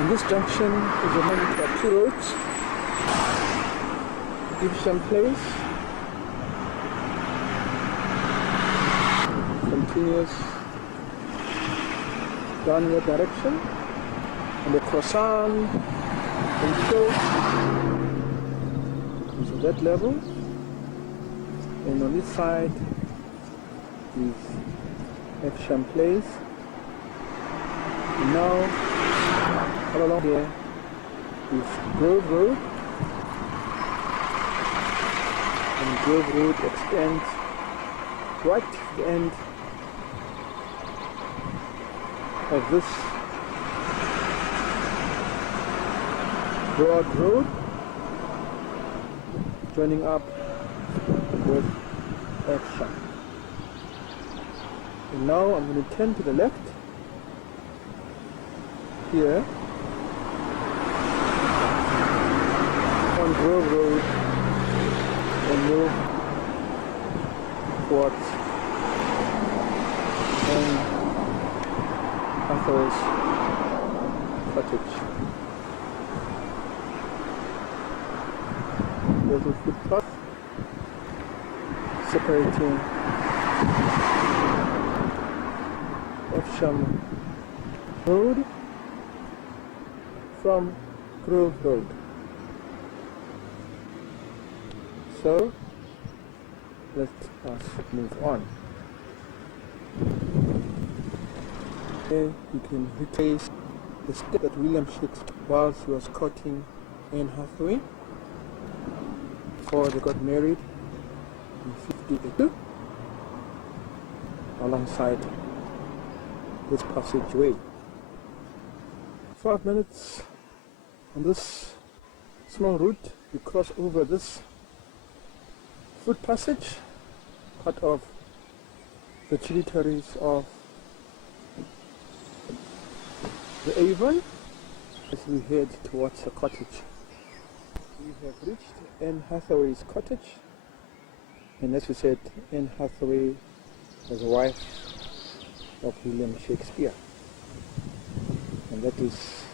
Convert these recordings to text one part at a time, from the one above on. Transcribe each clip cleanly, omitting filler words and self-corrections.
And this junction is a moment of two roads. Evesham Place continues downward direction, and the croissant is at that level, and on this side is Evesham Place. And now all along here is Grove Road, and Grove Road extends right to the end of this broad road, joining up with Evesham. And now I'm going to turn to the left here on Grove Road and move towards Hathaway's Cottage. Little footpath separating Evesham Road from Grove Road. So let us move on. Here you can retrace the step that William Shakespeare whilst he was courting Anne Hathaway before they got married in 1582 alongside this passageway. 5 minutes on this small route, you cross over this foot passage, part of the tributaries of the Avon, as we head towards the cottage. We have reached Anne Hathaway's cottage, and as we said, Anne Hathaway was a wife of William Shakespeare, and that is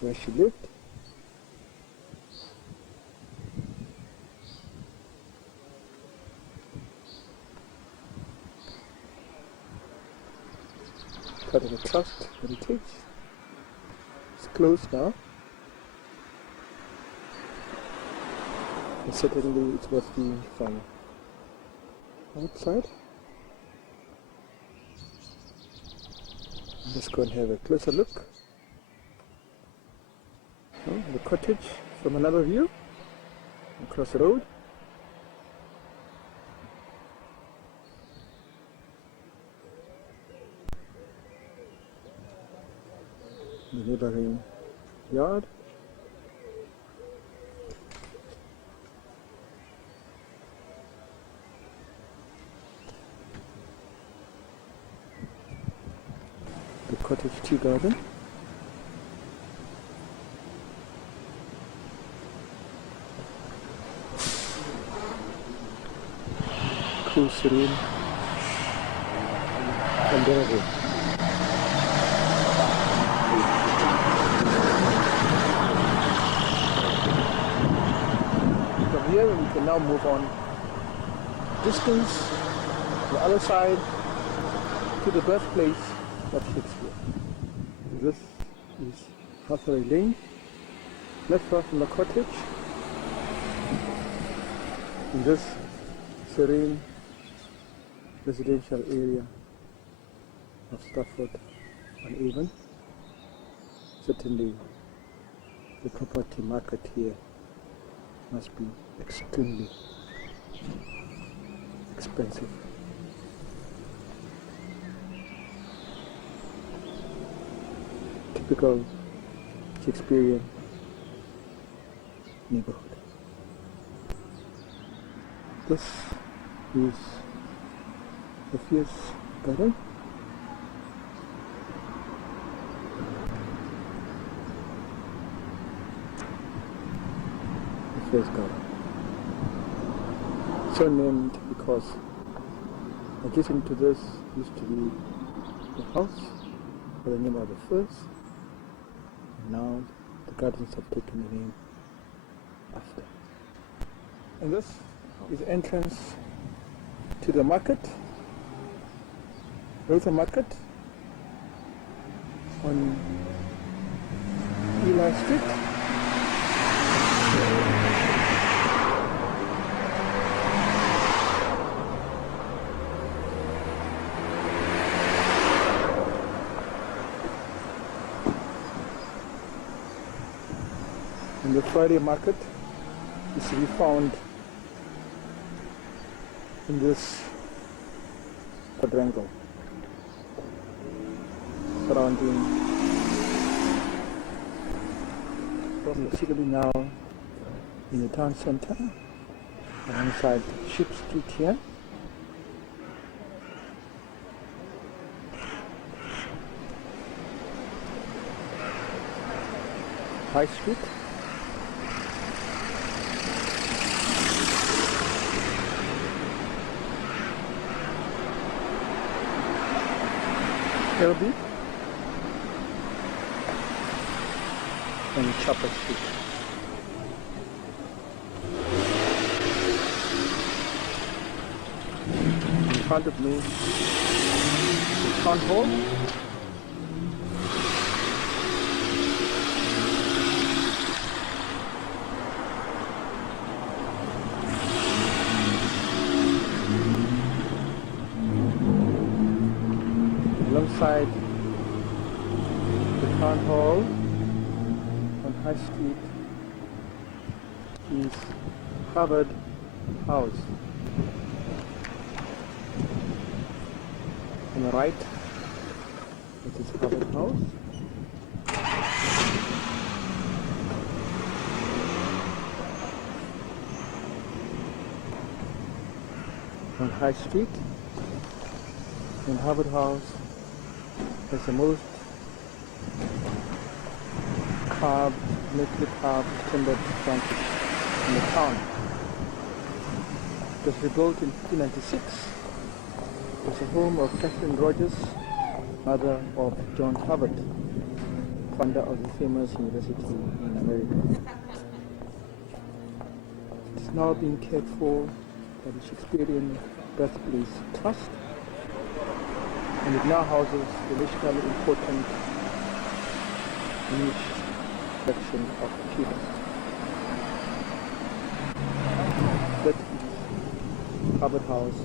where she lived. Part of the Trust heritage. It's closed now. And certainly it's worth viewing from outside. Let's go and have a closer look. The cottage from another view across the road. The neighboring yard. The cottage tea garden. Cool, serene, and bearable. From here we can now move on distance to the other side to the birthplace of Shakespeare. This is Shottery Lane, not far from the cottage. In this serene residential area of Stratford-upon-Avon. Certainly the property market here must be extremely expensive. Typical Shakespearean neighborhood. This is the fierce garden. The fierce garden. So named because adjacent to this used to be the house by the name of the First, Now the gardens have taken the name after. And this is the entrance to the market, Rother Market on Ely Street. And the Friday market is to be found in this quadrangle surrounding. Basically now in the town center alongside Ship Street here. High Street. LB and Chopper Street. In front of me, the town hall. Alongside the town hall on High Street is Harvard House. On the right, it is Harvard House. On High Street, in Harvard House, is the most neatly carved timbered frontage in the town. It was rebuilt in 1596. It was the home of Catherine Rogers, mother of John Harvard, founder of the famous university in America. It is now being cared for by the Shakespeare Birthplace Trust, and it now houses the nationally important niche collection of Tudor. That is Harvard House,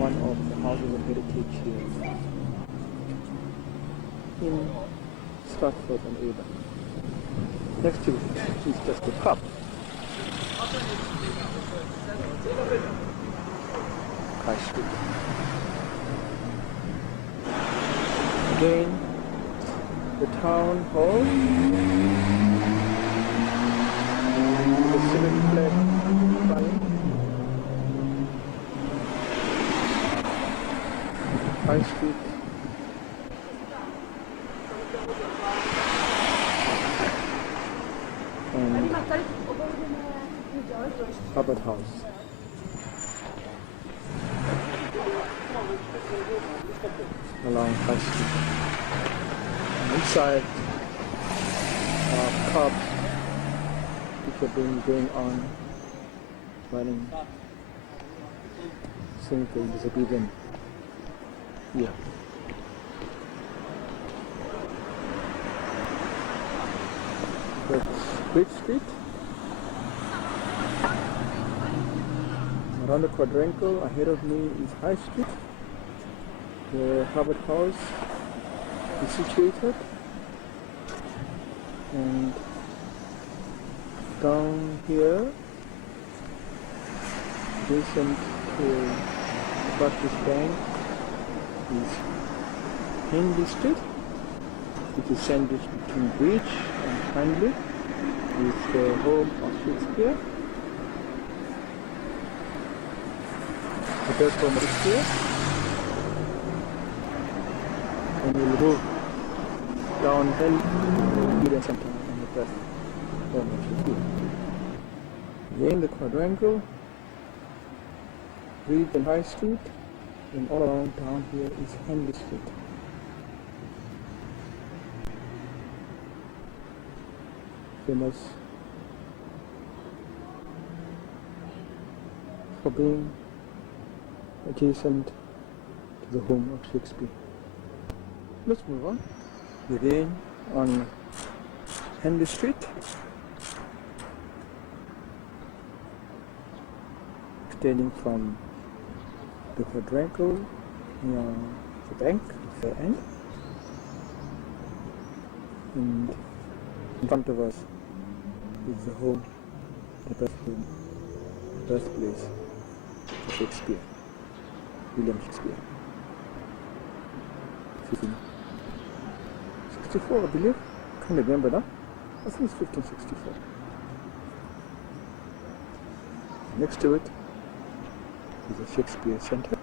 one of the houses of heritage here in Stratford-upon-Avon. Next to it is just a pub. High Street. Again, the town hall, the civic flag flying, High Street, and Harvard House. Along High Street. Inside pubs which have been going on running since the Elizabethan year. That's Bridge Street. Around the quadrangle ahead of me is High Street, where Harvard House is situated, and down here, adjacent to Barclays Bank, is Ely Street, which is sandwiched between Bridge and Handley, is the home of Shakespeare. The best home of Shakespeare. And we'll go downhill to the Media Center and the first home of Shakespeare. Again, the quadrangle, Bridge and High Street, and all around down here is Handley Street. famous for being adjacent to the home of Shakespeare. Let's move on. Again on Henry Street, extending from the quadrangle near the bank, the end, and in front of us is the home, the birthplace of Shakespeare, William Shakespeare. 1564, I believe. Can't remember now. I think it's 1564. Next to it is the Shakespeare Center.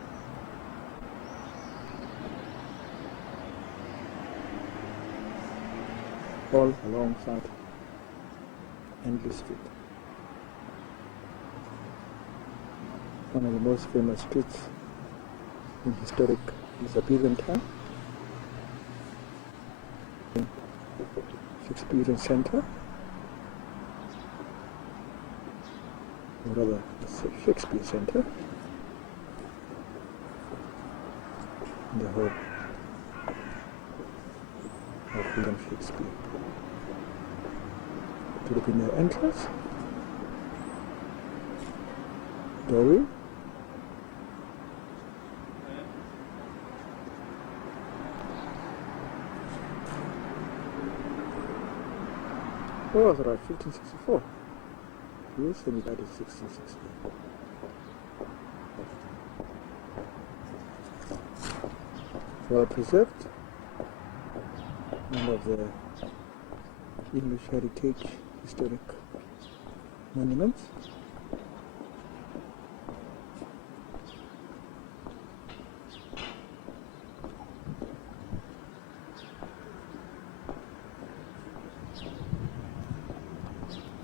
All alongside Ely Street. One of the most famous streets in historic Elizabethan time. Shakespeare Center, or rather the Shakespeare Center, in the home of William Shakespeare. To look in the entrance, doorway, oh, that's right, 1564. Yes, and that is 1664. Well preserved, one of the English heritage historic monuments.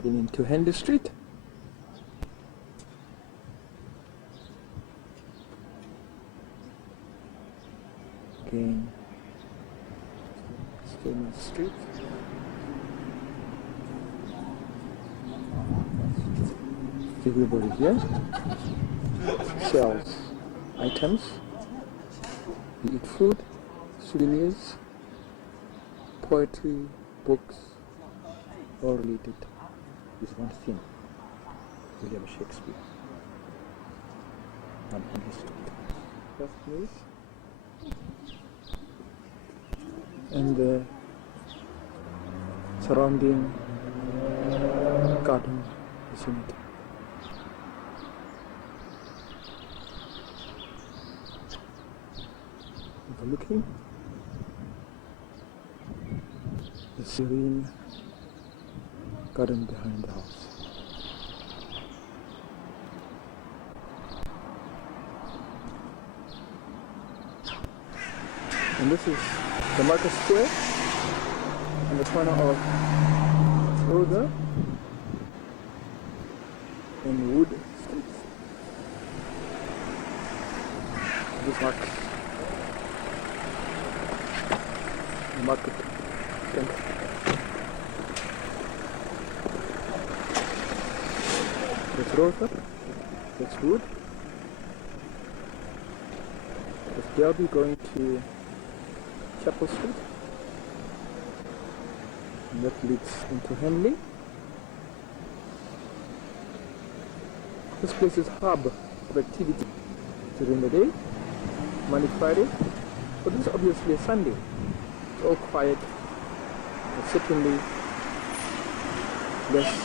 Then into Henry Street. Again, famous street. Everybody here sells items. You eat food, souvenirs, poetry, books, all related with one thing, William Shakespeare. On Henry Street. Birthplace. And the surrounding garden vicinity. Overlooking the serene garden behind the house. And this is the Market Square on the corner of Rother and Wood Street. This marks the market center. That's Rother, that's Wood. That's Derby going to Chapel Street, and that leads into Henley. This place is hub of activity during the day, Monday, Friday, but this is obviously a Sunday. It's all quiet, but certainly less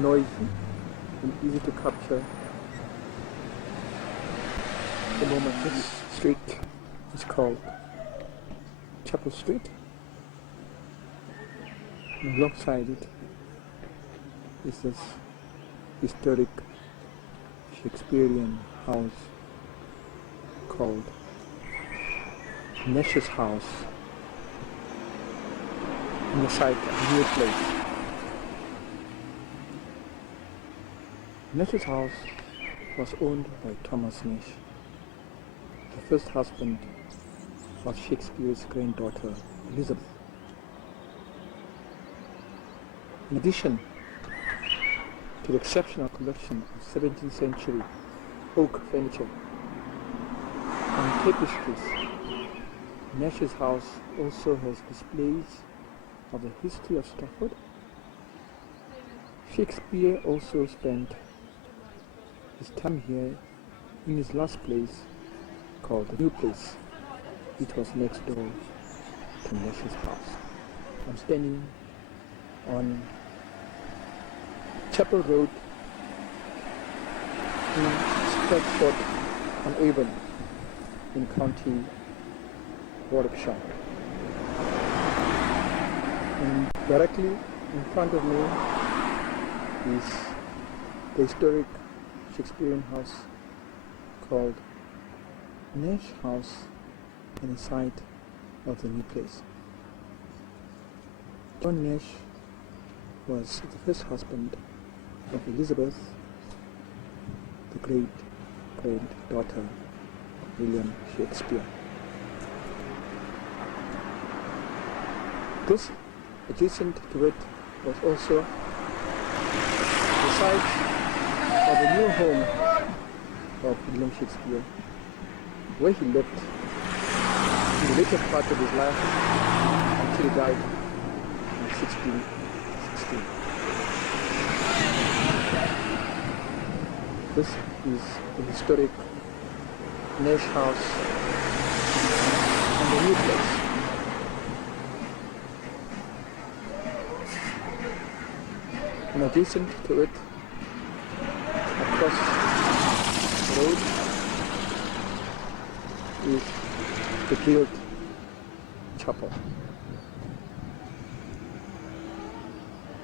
noisy and easy to capture the moment. This street is called Chapel Street, and alongside it is this historic Shakespearean house called Nash's House on the site of a new place. Nash's house was owned by Thomas Nash, the first husband of Shakespeare's granddaughter Elizabeth. In addition to the exceptional collection of 17th century oak furniture and tapestries, Nash's house also has displays of the history of Stratford. Shakespeare also spent his time here in his last place called the New Place. It was next door to Nash's house. I'm standing on Chapel Road in Stratford-upon-Avon in County Warwickshire. And directly in front of me is the historic Shakespearean house called Nash House in the site of the New Place. John Nash was the first husband of Elizabeth, the great-granddaughter of William Shakespeare. This, adjacent to it, was also the site of the new home of William Shakespeare, where he lived in the later part of his life until he died in 1616. This is the historic Nash House and the New Place. And adjacent to it, across the road, is the Guild Chapel.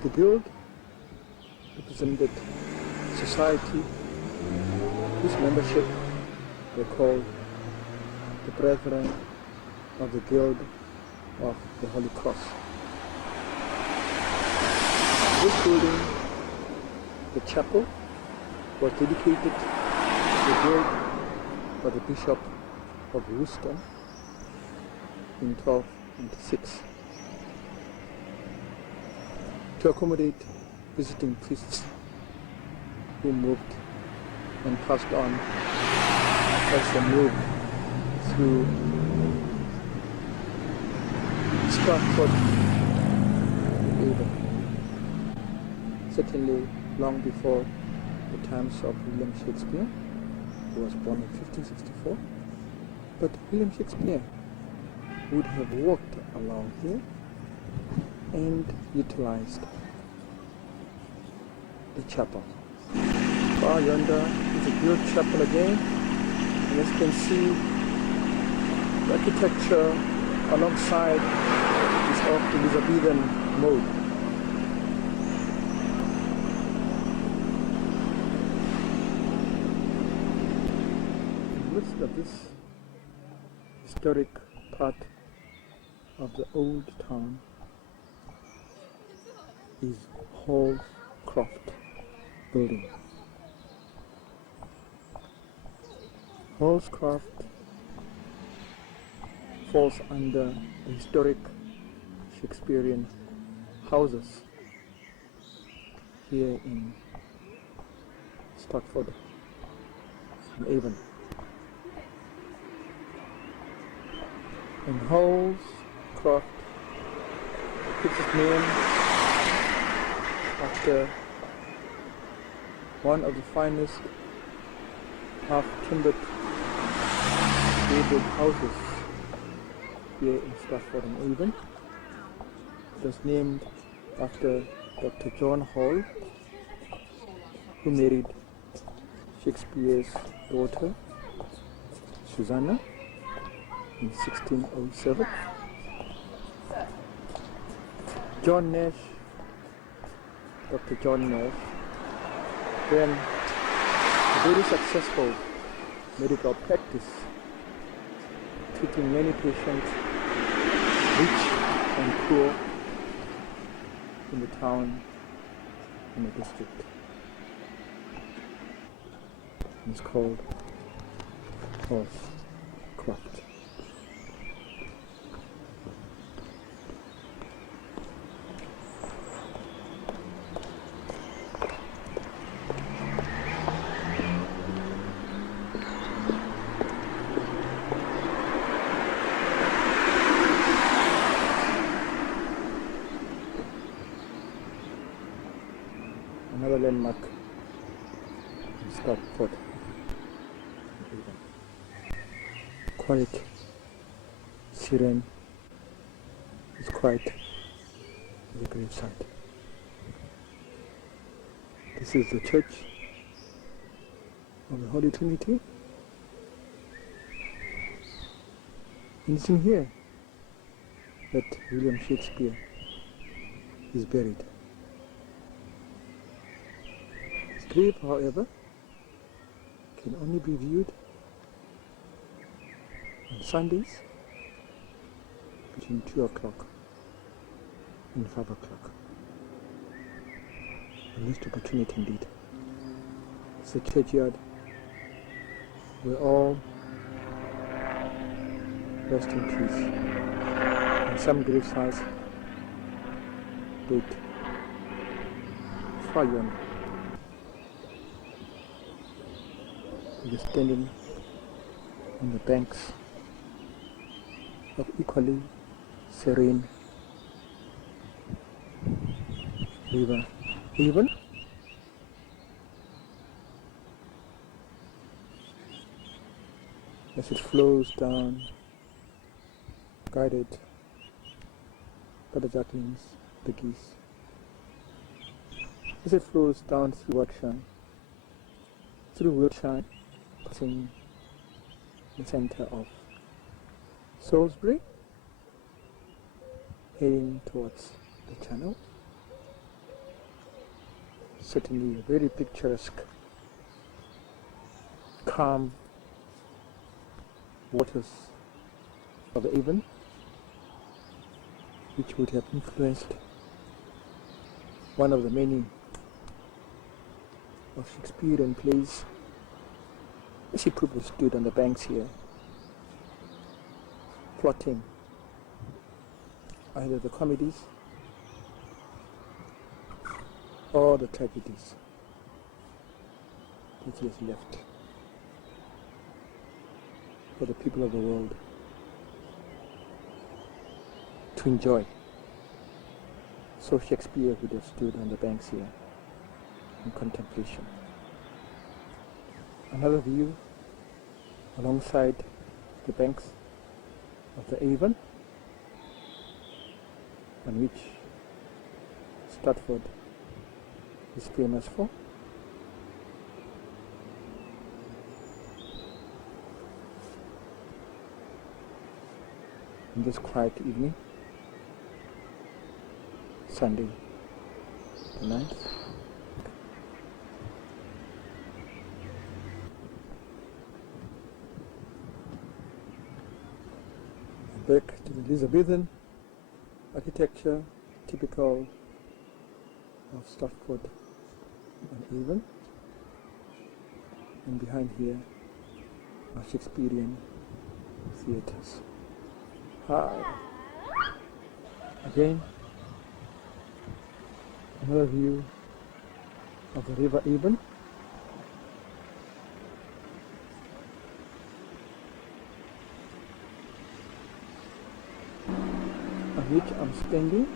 The Guild represented society whose membership were called the Brethren of the Guild of the Holy Cross. This building, the chapel, was dedicated to the guild by the Bishop of Worcester in 1296 to accommodate visiting priests who moved and passed on as they moved through Stratford-upon-Avon. Certainly long before the times of William Shakespeare, who was born in 1564. But William Shakespeare would have walked along here and utilized the chapel. Far yonder is a Guild Chapel again, and as you can see, the architecture alongside is of the Elizabethan mode. Of this historic part of the old town is Hallcroft building. Hallcroft falls under the historic Shakespearean houses here in Stratford-upon-Avon. And Hallcroft takes its name after one of the finest half-timbered gabled houses here in Stratford-upon-Avon. It was named after Dr. John Hall, who married Shakespeare's daughter, Susanna, in 1607. John Nash, Dr. John Nash, ran a very successful medical practice, treating many patients, rich and poor, in the town and the district. It's called Hallcroft. another landmark in Stratford. Quiet, serene, it's quiet at the graveside. This is the Church of the Holy Trinity. And it's in here that William Shakespeare is buried. His grave, however, can only be viewed on Sundays between 2 o'clock and 5 o'clock. A missed opportunity indeed. It's a churchyard where all rest in peace. And some gravesites date far yonder. We're standing on the banks of equally serene river Avon. As it flows down, guided by the ducklings, the geese. As it flows down through Wiltshire, passing the center of Salisbury, heading towards the Channel. Certainly a very picturesque, calm waters of the Avon, which would have influenced one of the many of Shakespearean plays. As he probably stood on the banks here, plotting either the comedies or the tragedies that he has left for the people of the world to enjoy. So Shakespeare would have stood on the banks here in contemplation. Another view alongside the banks of the Avon, on which Stratford is famous for. In this quiet evening, Sunday the 9th, back to the Elizabethan architecture typical of Stratford-upon-Avon, and behind here are Shakespearean theatres. Hi. Again, another view of the River Avon. On which I'm standing.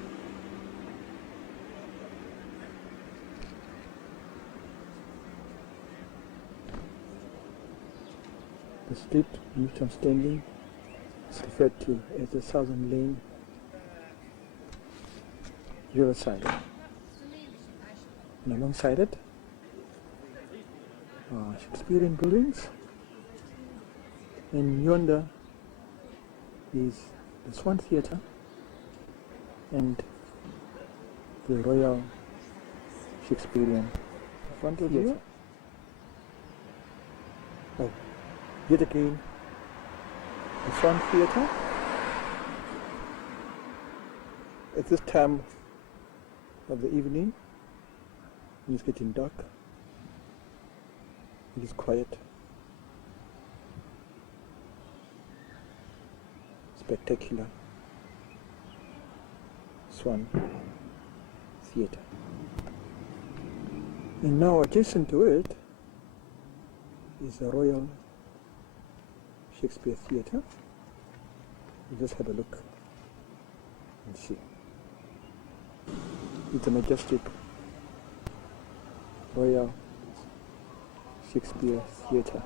The street on which I'm standing is referred to as the Southern Lane Riverside. And alongside it are Shakespearean buildings, and yonder is the Swan Theatre and the Royal Shakespearean front of you. Oh, yet again, the Swan Theatre. At this time of the evening, when it's getting dark, it is quiet, spectacular Swan Theatre. And now adjacent to it is the Royal Shakespeare Theatre. We'll just have a look and see. It's a majestic Royal Shakespeare Theatre,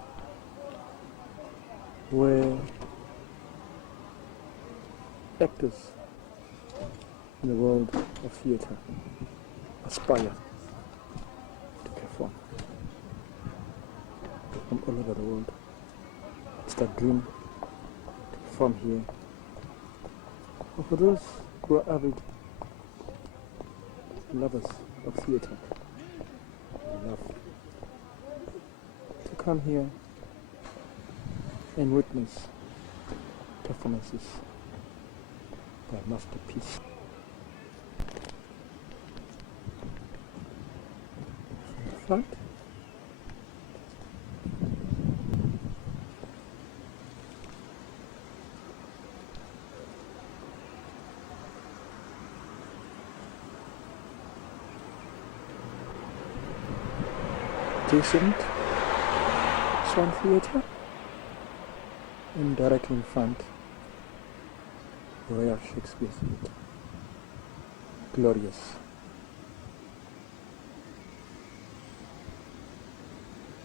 where actors in the world of theatre aspire to perform from all over the world. It's their dream to perform here. And for those who are avid lovers of theatre, they love to come here and witness performances by masterpiece. From the front, adjacent Swan Theatre, and directly in front, Royal Shakespeare Theatre. Glorious.